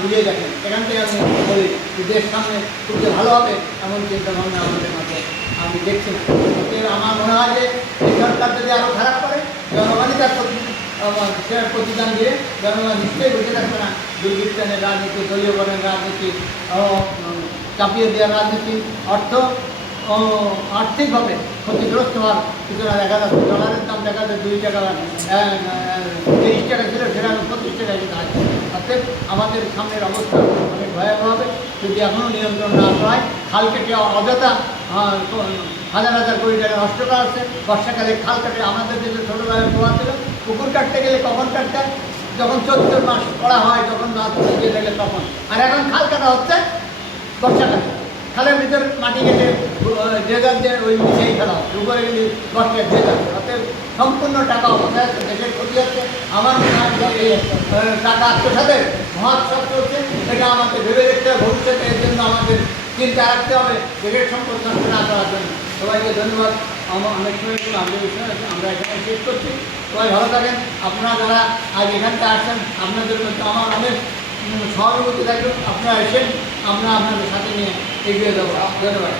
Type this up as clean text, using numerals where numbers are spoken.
বুঝিয়ে দেখেন। এখান থেকে আমি বলি যে দেশ সামনে খুব যে ভালো হবে এমন চিন্তাভাবনা আমাদের মাঝে আমি দেখছি না। আমার মনে হয় যে এই সরকার যদি আরও খারাপ করে জনগণই তার প্রতিদান দিয়ে জনগণ নিশ্চয়ই বসে থাকবে না। দুর্বৃত্তায়নের রাজনীতি, দলীয়করণের রাজনীতি, চাপিয়ে দেওয়ার রাজনীতি, আর্থিকভাবে ক্ষতিগ্রস্ত হওয়ার সুতরাং $1000 দাম দেখা যায় 2 টাকা 30 টাকা ছিল, সেটা 25 টাকা কিন্তু আছে। অর্থাৎ আমাদের সামনের অবস্থা অনেক ভয়াবহ হবে যদি এখনও নিয়ন্ত্রণ না করা হয়। খাল কেটে অযথা হাজার হাজার কোটি টাকা নষ্ট করা হচ্ছে। বর্ষাকালে খাল কাটে আমাদের দেশে ছোটোবেলায় প্রভাব ছিল পুকুর কাটতে গেলে কখন কাটতে হয়, যখন 14 মাস করা হয় তখন মাছ দিয়ে গেলে তখন। আর এখন খাল কাটা হচ্ছে বর্ষাকালে, খালের ভিতর মাটি কেটে ড্রেজার দিয়ে ওই মিশিয়েই ফেলা হচ্ছে, উপরে গেলে বর্ষার ড্রেজার। অর্থাৎ সম্পূর্ণ টাকা অপচয় হচ্ছে, দেশের ক্ষতি হচ্ছে। আমার মনে হয় যে এই টাকা আত্মসাতের মহোৎসব চলছে, এটা আমাদের ভেবে দেখতে হবে। ভবিষ্যতে এর জন্য আমাদের চিন্তা রাখতে হবে দেশের সম্পদ নষ্ট না করার জন্য। সবাইকে ধন্যবাদ। অনেক সময় আমাদের বিষয় আমরা এখানে শেষ করছি। সবাই ভালো থাকেন। আপনারা যারা আজ এখান থেকে আসছেন আপনাদের মধ্যে আমার অনেক সহানুভূতি থাকবে। আপনারা এসেন, আমরা আপনাদের সাথে নিয়ে এগিয়ে দেবো। ধন্যবাদ।